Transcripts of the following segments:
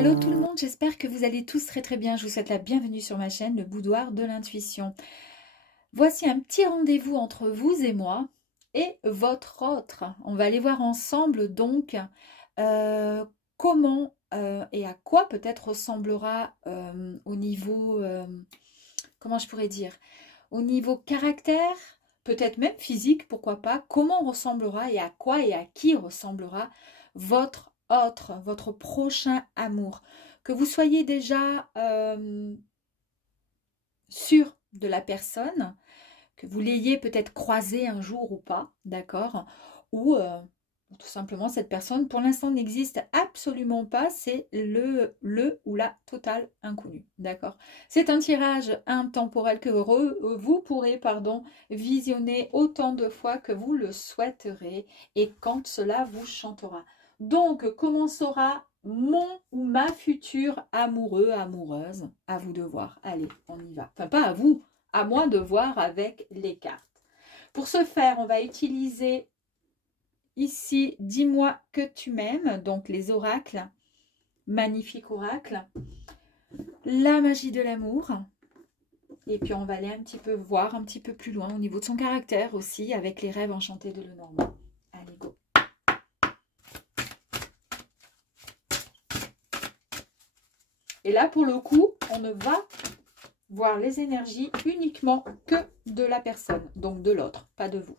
Hello tout le monde, j'espère que vous allez tous très bien. Je vous souhaite la bienvenue sur ma chaîne, le boudoir de l'intuition. Voici un petit rendez-vous entre vous et moi et votre autre. On va aller voir ensemble donc comment et à quoi peut-être ressemblera au niveau, comment je pourrais dire, au niveau caractère, peut-être même physique, pourquoi pas, comment ressemblera et à quoi et à qui ressemblera votre autre, votre prochain amour. Que vous soyez déjà sûr de la personne, que vous l'ayez peut-être croisé un jour ou pas, d'accord, ou tout simplement cette personne pour l'instant n'existe absolument pas, c'est le ou la totale inconnue, d'accord. C'est un tirage intemporel que vous pourrez visionner autant de fois que vous le souhaiterez et quand cela vous chantera. Donc, comment sera mon ou ma future amoureux, amoureuse? À vous de voir. Allez, on y va. Enfin, pas à vous, à moi de voir avec les cartes. Pour ce faire, on va utiliser ici, dis-moi que tu m'aimes, donc les oracles, magnifique oracle, la magie de l'amour, et puis on va aller un petit peu voir un petit peu plus loin au niveau de son caractère aussi, avec les rêves enchantés de Lenormand. Allez, go. Et là, pour le coup, on ne va voir les énergies uniquement que de la personne, donc de l'autre, pas de vous.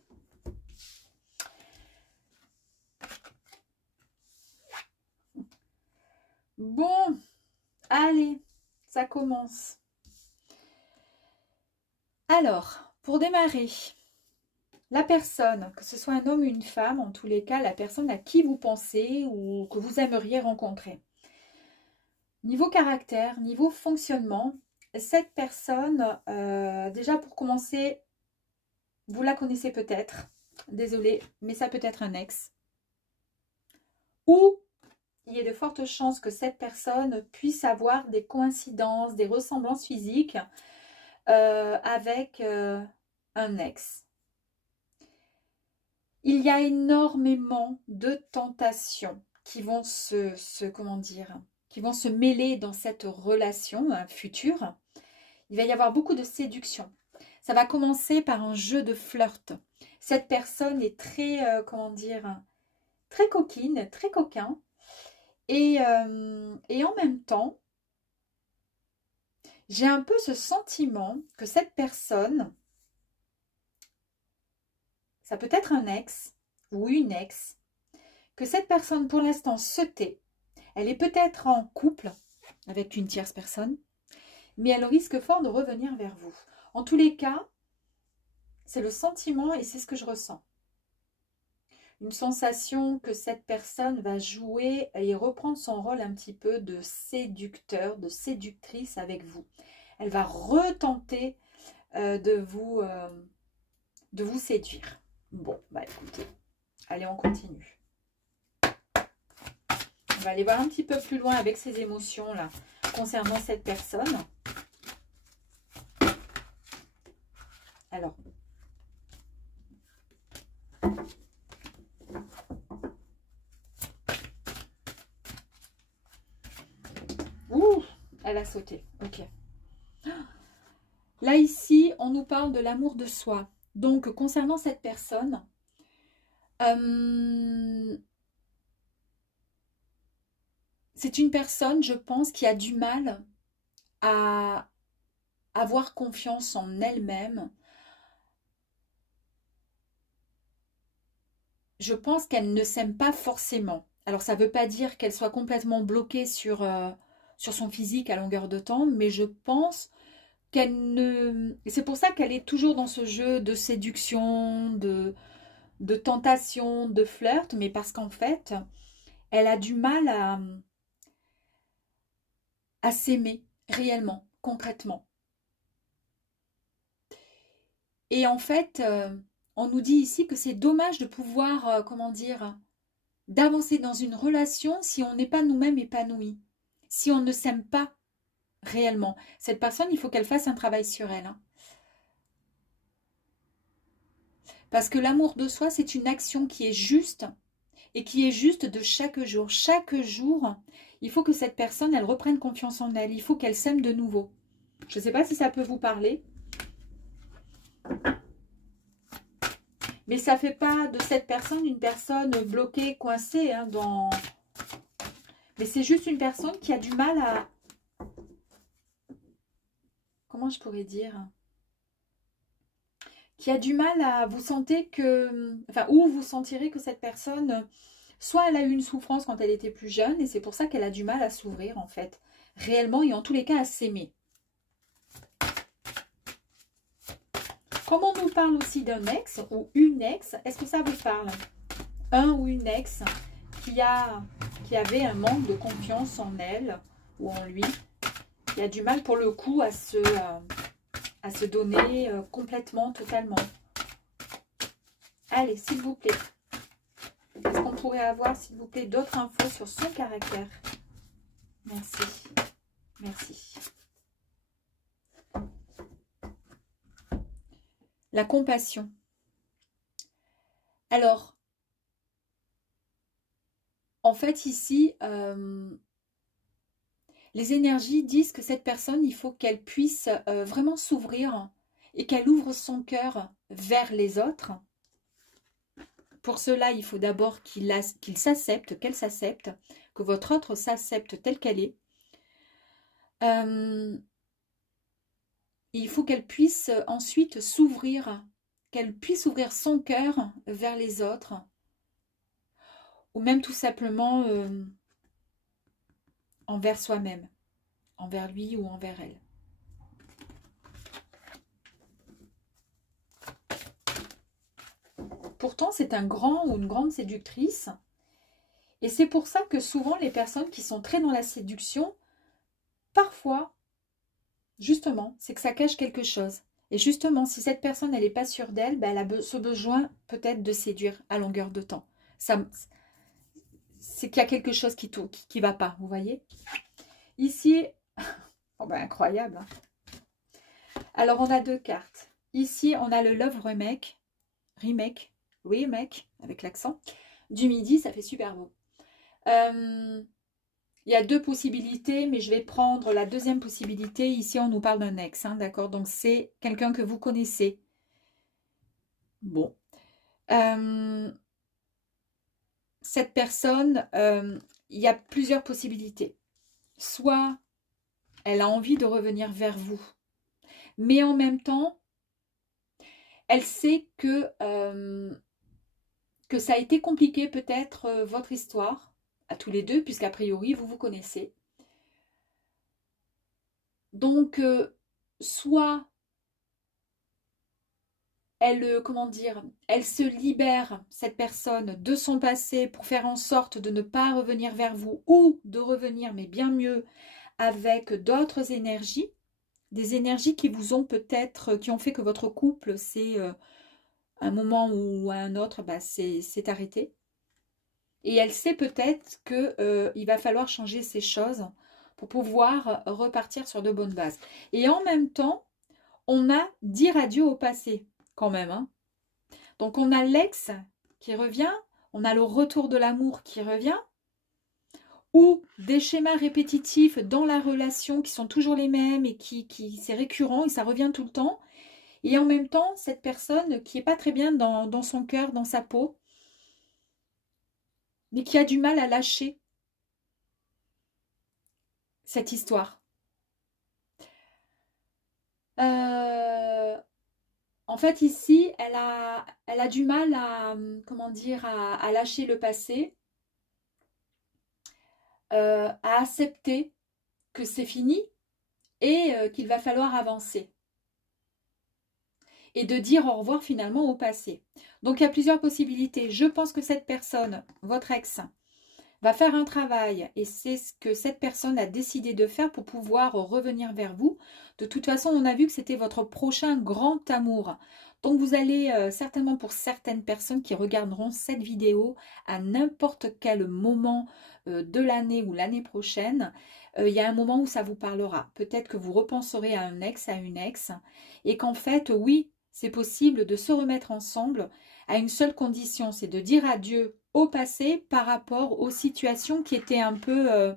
Bon, allez, ça commence. Alors, pour démarrer, la personne, que ce soit un homme ou une femme, en tous les cas, la personne à qui vous pensez ou que vous aimeriez rencontrer. Niveau caractère, niveau fonctionnement, cette personne, déjà pour commencer, vous la connaissez peut-être, désolée, mais ça peut être un ex. Ou il y a de fortes chances que cette personne puisse avoir des coïncidences, des ressemblances physiques avec un ex. Il y a énormément de tentations qui vont qui vont se mêler dans cette relation future. Il va y avoir beaucoup de séduction. Ça va commencer par un jeu de flirt. Cette personne est très, très coquine, très coquin. Et en même temps, j'ai un peu ce sentiment que cette personne, ça peut être un ex ou une ex, que cette personne pour l'instant se tait. Elle est peut-être en couple avec une tierce personne, mais elle risque fort de revenir vers vous. En tous les cas, c'est le sentiment et c'est ce que je ressens. Une sensation que cette personne va jouer et reprendre son rôle un petit peu de séducteur, de séductrice avec vous. Elle va retenter de vous séduire. Bon, bah écoutez, allez, on continue. On va aller voir un petit peu plus loin avec ces émotions-là concernant cette personne. Alors, ouh, elle a sauté. Ok. Là, ici, on nous parle de l'amour de soi. Donc, concernant cette personne, c'est une personne, je pense, qui a du mal à avoir confiance en elle-même. Je pense qu'elle ne s'aime pas forcément. Alors, ça ne veut pas dire qu'elle soit complètement bloquée sur son physique à longueur de temps, mais je pense qu'elle ne... C'est pour ça qu'elle est toujours dans ce jeu de séduction, de tentation, de flirt, mais parce qu'en fait, elle a du mal à s'aimer réellement, concrètement. Et en fait, on nous dit ici que c'est dommage de pouvoir, d'avancer dans une relation si on n'est pas nous-mêmes épanouis, si on ne s'aime pas réellement. Cette personne, il faut qu'elle fasse un travail sur elle. Hein. Parce que l'amour de soi, c'est une action qui est juste et qui est juste de chaque jour. Chaque jour, Il faut que cette personne, elle reprenne confiance en elle. Il faut qu'elle s'aime de nouveau. Je ne sais pas si ça peut vous parler. Mais ça ne fait pas de cette personne une personne bloquée, coincée hein, dans... Mais c'est juste une personne qui a du mal à... Comment je pourrais dire? Qui a du mal à... Vous sentez que... Enfin, ou vous sentirez que cette personne... Soit elle a eu une souffrance quand elle était plus jeune et c'est pour ça qu'elle a du mal à s'ouvrir en fait. Réellement et en tous les cas à s'aimer. Comme on nous parle aussi d'un ex ou une ex, est-ce que ça vous parle? Un ou une ex qui avait un manque de confiance en elle ou en lui, qui a du mal pour le coup à se donner complètement, totalement. Allez, s'il vous plaît. Est-ce qu'on pourrait avoir, s'il vous plaît, d'autres infos sur son caractère? Merci. Merci. La compassion. Alors, en fait, ici, les énergies disent que cette personne, il faut qu'elle puisse vraiment s'ouvrir et qu'elle ouvre son cœur vers les autres. Pour cela, il faut d'abord qu'il s'accepte, qu'elle s'accepte, que votre autre s'accepte telle qu'elle est. Il faut qu'elle puisse ensuite s'ouvrir, qu'elle puisse ouvrir son cœur vers les autres. Ou même tout simplement envers soi-même, envers lui ou envers elle. Pourtant, c'est un grand ou une grande séductrice. Et c'est pour ça que souvent, les personnes qui sont très dans la séduction, parfois, justement, c'est que ça cache quelque chose. Et justement, si cette personne, elle n'est pas sûre d'elle, ben, elle a ce besoin peut-être de séduire à longueur de temps. C'est qu'il y a quelque chose qui ne va pas, vous voyez. Ici, oh ben, incroyable. Hein. Alors, on a deux cartes. Ici, on a le Love Remake, avec l'accent, du midi, ça fait super beau. Il y a deux possibilités, mais je vais prendre la deuxième possibilité. Ici, on nous parle d'un ex, hein, d'accord? Donc, c'est quelqu'un que vous connaissez. Bon. Cette personne, il y a plusieurs possibilités. Soit elle a envie de revenir vers vous, mais en même temps, elle sait que ça a été compliqué peut-être votre histoire, à tous les deux, puisqu'a priori, vous vous connaissez. Donc, soit elle, comment dire, elle se libère, cette personne, de son passé pour faire en sorte de ne pas revenir vers vous ou de revenir, mais bien mieux, avec d'autres énergies, des énergies qui vous ont peut-être, qui ont fait que votre couple, c'est un moment ou à un autre, bah, c'est arrêté. Et elle sait peut-être qu'il va falloir changer ces choses pour pouvoir repartir sur de bonnes bases. Et en même temps, on a dire adieu au passé, quand même. Hein. Donc, on a l'ex qui revient, on a le retour de l'amour qui revient, ou des schémas répétitifs dans la relation qui sont toujours les mêmes et qui c'est récurrent et ça revient tout le temps. Et en même temps, cette personne qui n'est pas très bien dans son cœur, dans sa peau, mais qui a du mal à lâcher cette histoire. En fait, ici, elle a du mal à, comment dire, à lâcher le passé, à accepter que c'est fini et qu'il va falloir avancer. Et de dire au revoir finalement au passé. Donc, il y a plusieurs possibilités. Je pense que cette personne, votre ex, va faire un travail et c'est ce que cette personne a décidé de faire pour pouvoir revenir vers vous. De toute façon, on a vu que c'était votre prochain grand amour. Donc, vous allez certainement pour certaines personnes qui regarderont cette vidéo à n'importe quel moment de l'année ou l'année prochaine, il y a un moment où ça vous parlera. Peut-être que vous repenserez à un ex, à une ex et qu'en fait, oui, c'est possible de se remettre ensemble à une seule condition, c'est de dire adieu au passé par rapport aux situations qui étaient un peu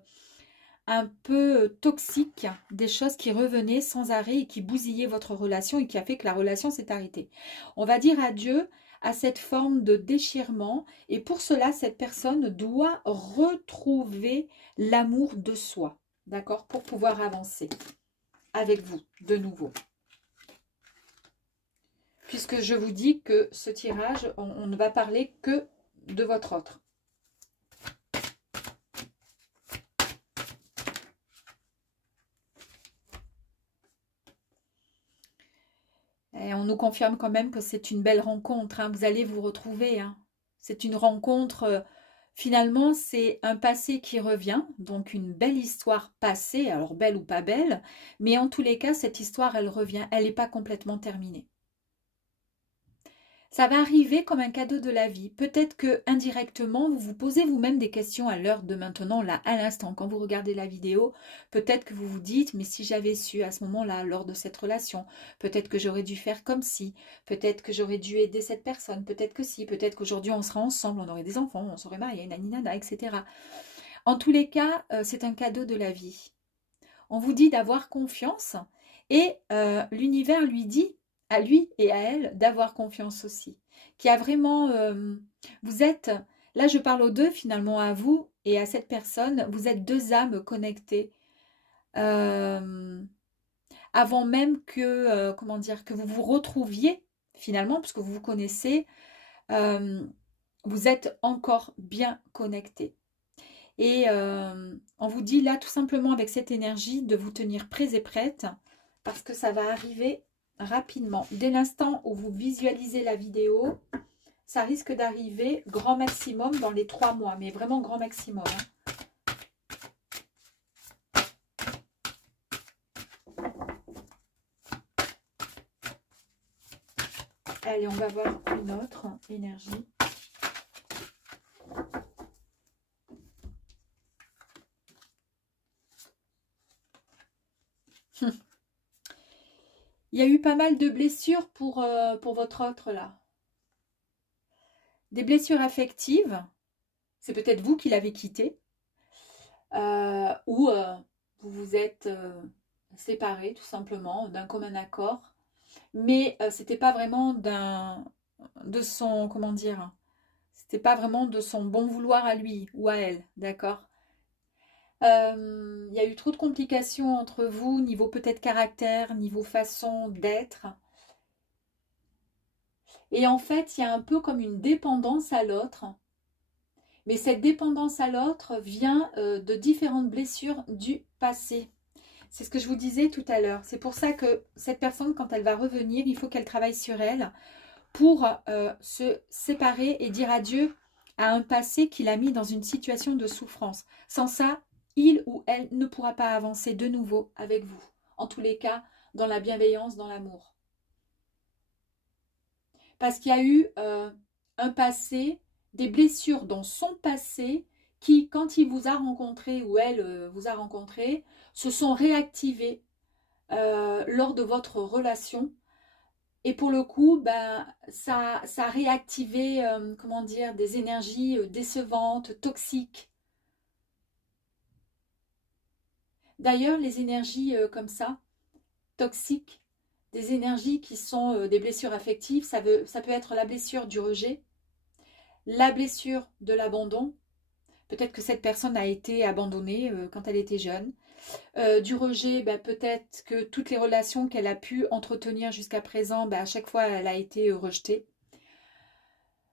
un peu toxiques, des choses qui revenaient sans arrêt et qui bousillaient votre relation et qui a fait que la relation s'est arrêtée. On va dire adieu à cette forme de déchirement et pour cela, cette personne doit retrouver l'amour de soi, d'accord, pour pouvoir avancer avec vous de nouveau. Puisque je vous dis que ce tirage, on ne va parler que de votre autre. Et on nous confirme quand même que c'est une belle rencontre, hein. Vous allez vous retrouver, hein. C'est une rencontre, finalement, c'est un passé qui revient. Donc, une belle histoire passée, alors belle ou pas belle. Mais en tous les cas, cette histoire, elle revient. Elle n'est pas complètement terminée. Ça va arriver comme un cadeau de la vie. Peut-être que indirectement, vous vous posez vous-même des questions à l'heure de maintenant, là, à l'instant, quand vous regardez la vidéo. Peut-être que vous vous dites, mais si j'avais su à ce moment-là, lors de cette relation, peut-être que j'aurais dû faire comme si, peut-être que j'aurais dû aider cette personne, peut-être que si, peut-être qu'aujourd'hui on sera ensemble, on aurait des enfants, on serait mariés, naninana, etc. En tous les cas, c'est un cadeau de la vie. On vous dit d'avoir confiance et l'univers lui dit à lui et à elle d'avoir confiance aussi. Qui a vraiment, vous êtes, là je parle aux deux finalement, à vous et à cette personne, vous êtes deux âmes connectées. Avant même que, comment dire, que vous vous retrouviez finalement, puisque vous vous connaissez, vous êtes encore bien connectés. Et on vous dit là tout simplement avec cette énergie de vous tenir prêts et prêtes parce que ça va arriver rapidement. Dès l'instant où vous visualisez la vidéo, ça risque d'arriver grand maximum dans les 3 mois, mais vraiment grand maximum, hein. Allez, on va voir une autre énergie. Il y a eu pas mal de blessures pour votre autre là. Des blessures affectives. C'est peut-être vous qui l'avez quitté. Ou vous vous êtes séparés tout simplement d'un commun accord. Mais c'était pas vraiment de son, comment dire, c'était pas vraiment de son bon vouloir à lui ou à elle, d'accord. Il y a eu trop de complications entre vous, niveau peut-être caractère, niveau façon d'être. Et en fait, il y a un peu comme une dépendance à l'autre. Mais cette dépendance à l'autre vient de différentes blessures du passé. C'est ce que je vous disais tout à l'heure. C'est pour ça que cette personne, quand elle va revenir, il faut qu'elle travaille sur elle pour se séparer et dire adieu à un passé qui l'a mis dans une situation de souffrance. Sans ça, il ou elle ne pourra pas avancer de nouveau avec vous. En tous les cas, dans la bienveillance, dans l'amour. Parce qu'il y a eu un passé, des blessures dans son passé qui, quand il vous a rencontré ou elle vous a rencontré, se sont réactivées lors de votre relation. Et pour le coup, ben, ça a réactivé, comment dire, des énergies décevantes, toxiques. D'ailleurs, les énergies comme ça, toxiques, des énergies qui sont des blessures affectives, ça peut être la blessure du rejet, la blessure de l'abandon. Peut-être que cette personne a été abandonnée quand elle était jeune. Du rejet, ben, peut-être que toutes les relations qu'elle a pu entretenir jusqu'à présent, ben, à chaque fois, elle a été rejetée.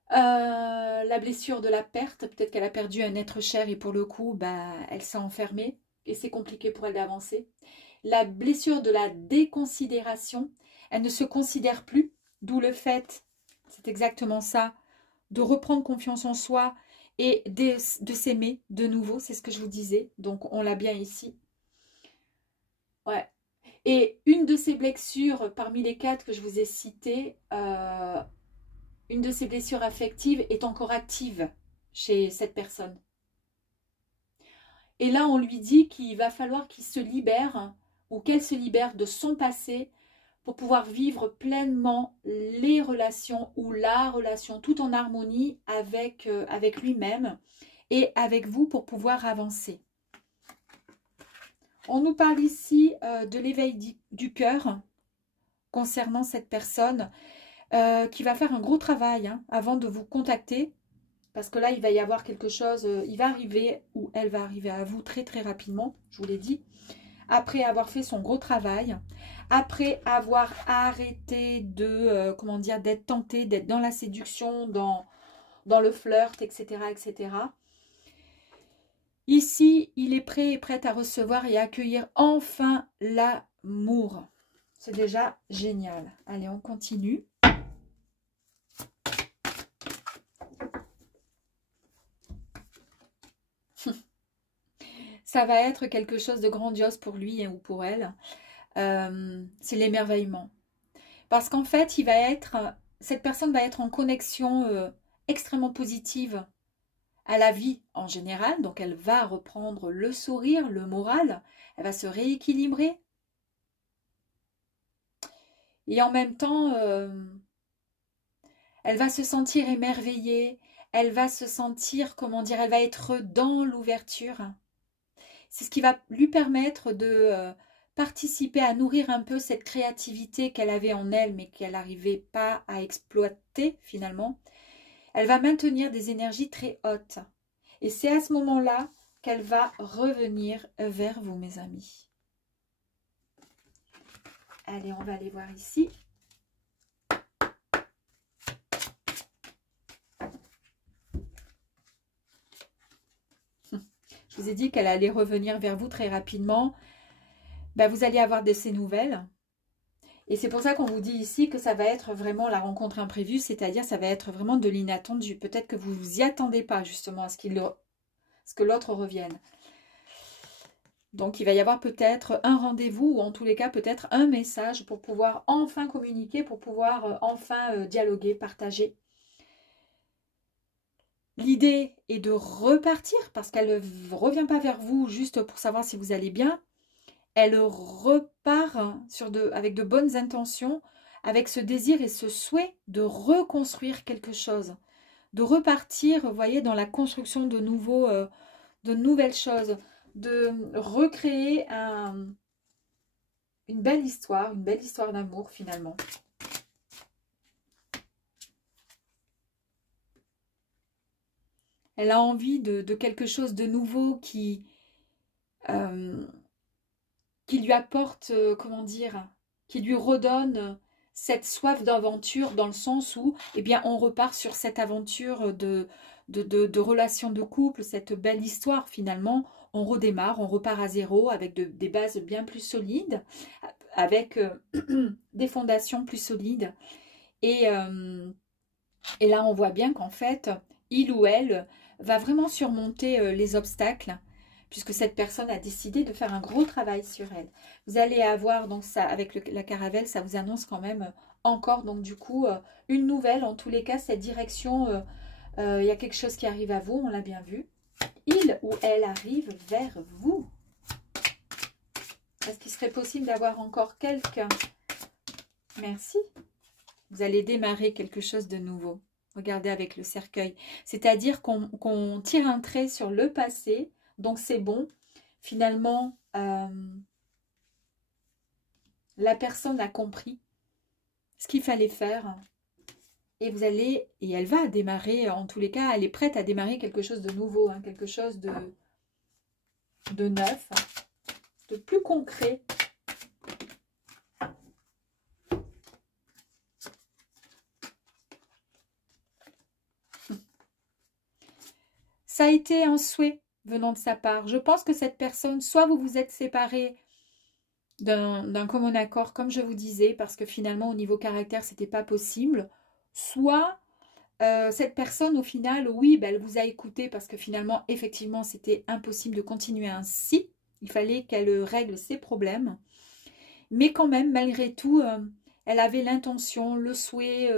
La blessure de la perte, peut-être qu'elle a perdu un être cher et pour le coup, ben, elle s'est enfermée et c'est compliqué pour elle d'avancer. La blessure de la déconsidération, elle ne se considère plus, d'où le fait, c'est exactement ça, de reprendre confiance en soi et de s'aimer de nouveau, c'est ce que je vous disais, donc on l'a bien ici. Ouais. Et une de ces blessures, parmi les 4 que je vous ai citées, une de ces blessures affectives est encore active chez cette personne. Et là, on lui dit qu'il va falloir qu'il se libère ou qu'elle se libère de son passé pour pouvoir vivre pleinement les relations ou la relation tout en harmonie avec lui-même et avec vous pour pouvoir avancer. On nous parle ici de l'éveil du cœur concernant cette personne qui va faire un gros travail hein, avant de vous contacter. Parce que là, il va y avoir quelque chose, il va arriver ou elle va arriver à vous très très rapidement, je vous l'ai dit. Après avoir fait son gros travail, après avoir arrêté de, comment dire, d'être tenté, d'être dans la séduction, dans le flirt, etc., etc. Ici, il est prêt et prête à recevoir et à accueillir enfin l'amour. C'est déjà génial. Allez, on continue. Ça va être quelque chose de grandiose pour lui ou pour elle. C'est l'émerveillement. Parce qu'en fait, cette personne va être en connexion extrêmement positive à la vie en général. Donc, elle va reprendre le sourire, le moral. Elle va se rééquilibrer. Et en même temps, elle va se sentir émerveillée. Elle va se sentir, comment dire, elle va être dans l'ouverture. C'est ce qui va lui permettre de participer à nourrir un peu cette créativité qu'elle avait en elle, mais qu'elle n'arrivait pas à exploiter finalement. Elle va maintenir des énergies très hautes. Et c'est à ce moment-là qu'elle va revenir vers vous, mes amis. Allez, on va aller voir ici. Je vous ai dit qu'elle allait revenir vers vous très rapidement. Ben, vous allez avoir de ces nouvelles. Et c'est pour ça qu'on vous dit ici que ça va être vraiment la rencontre imprévue, c'est-à-dire ça va être vraiment de l'inattendu. Peut-être que vous ne vous y attendez pas justement à ce que l'autre revienne. Donc il va y avoir peut-être un rendez-vous ou en tous les cas peut-être un message pour pouvoir enfin communiquer, pour pouvoir enfin dialoguer, partager. L'idée est de repartir parce qu'elle ne revient pas vers vous juste pour savoir si vous allez bien. Elle repart avec de bonnes intentions, avec ce désir et ce souhait de reconstruire quelque chose, de repartir, vous voyez, dans la construction de nouvelles choses, de recréer une belle histoire d'amour finalement. Elle a envie de quelque chose de nouveau qui lui apporte, comment dire, qui lui redonne cette soif d'aventure dans le sens où, eh bien, on repart sur cette aventure de relation de couple, cette belle histoire finalement. On redémarre, on repart à zéro avec des bases bien plus solides, avec des fondations plus solides. Et là, on voit bien qu'en fait, il ou elle va vraiment surmonter les obstacles puisque cette personne a décidé de faire un gros travail sur elle. Vous allez avoir, donc ça, avec la caravelle, ça vous annonce quand même encore, donc du coup, une nouvelle. En tous les cas, cette direction, il y a quelque chose qui arrive à vous, on l'a bien vu. Il ou elle arrive vers vous. Est-ce qu'il serait possible d'avoir encore quelqu'un? Merci. Vous allez démarrer quelque chose de nouveau. Regardez avec le cercueil. C'est-à-dire qu'on tire un trait sur le passé. Donc, c'est bon. Finalement, la personne a compris ce qu'il fallait faire. Et elle va démarrer, en tous les cas, elle est prête à démarrer quelque chose de nouveau, hein, quelque chose de neuf, de plus concret. Ça a été un souhait venant de sa part. Je pense que cette personne, soit vous vous êtes séparés d'un commun accord, comme je vous disais, parce que finalement, au niveau caractère, c'était pas possible, soit cette personne, au final, oui, ben, elle vous a écouté parce que finalement, effectivement, c'était impossible de continuer ainsi. Il fallait qu'elle règle ses problèmes. Mais quand même, malgré tout, elle avait l'intention, le souhait,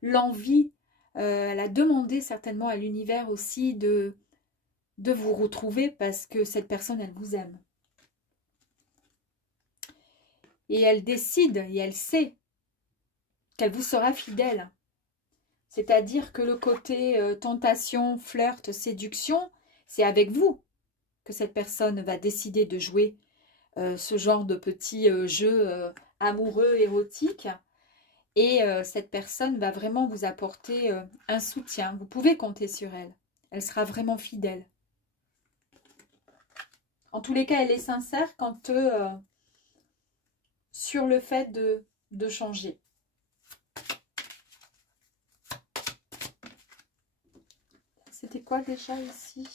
l'envie. Elle a demandé certainement à l'univers aussi de vous retrouver parce que cette personne, elle vous aime. Et elle décide et elle sait qu'elle vous sera fidèle. C'est-à-dire que le côté tentation, flirt, séduction, c'est avec vous. que cette personne va décider de jouer ce genre de petit jeu amoureux, érotique. Et cette personne va vraiment vous apporter un soutien. Vous pouvez compter sur elle. Elle sera vraiment fidèle. En tous les cas, elle est sincère quand sur le fait de changer. C'était quoi déjà ici?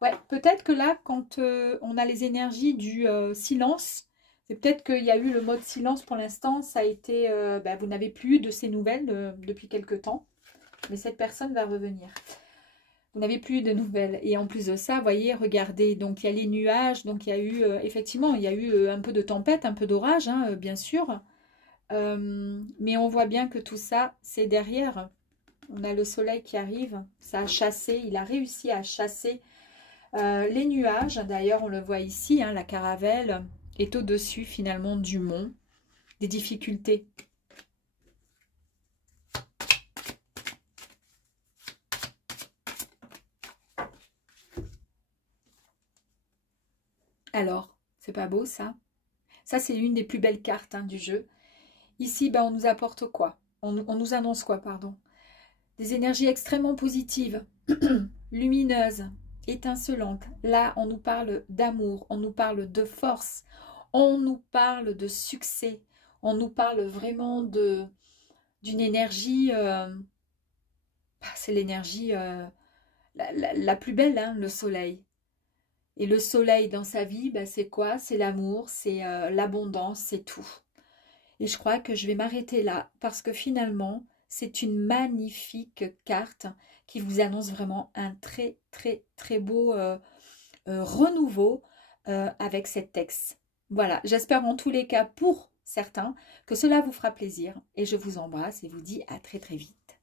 Ouais, peut-être que là, quand on a les énergies du silence, c'est peut-être qu'il y a eu le mode silence pour l'instant. Ça a été, vous n'avez plus eu de ces nouvelles depuis quelque temps. Mais cette personne va revenir. Vous n'avez plus de nouvelles. Et en plus de ça, vous voyez, regardez, donc il y a les nuages, donc il y a eu, effectivement, il y a eu un peu de tempête, un peu d'orage, hein, bien sûr. Mais on voit bien que tout ça, c'est derrière. On a le soleil qui arrive, ça a chassé, il a réussi à chasser les nuages. D'ailleurs, on le voit ici, hein, la caravelle est au-dessus finalement du mont, des difficultés. Alors, c'est pas beau ça? Ça, c'est l'une des plus belles cartes hein, du jeu. Ici, on nous apporte quoi? On nous annonce quoi, pardon? Des énergies extrêmement positives, lumineuses, étincelantes. Là, on nous parle d'amour, on nous parle de force, on nous parle de succès, on nous parle vraiment d'une énergie, c'est l'énergie la plus belle, hein, le soleil. Et le soleil dans sa vie, c'est quoi? C'est l'amour, c'est l'abondance, c'est tout. Et je crois que je vais m'arrêter là parce que finalement, c'est une magnifique carte qui vous annonce vraiment un très, très, très beau renouveau avec cette texte. Voilà, j'espère en tous les cas pour certains que cela vous fera plaisir et je vous embrasse et vous dis à très, très vite.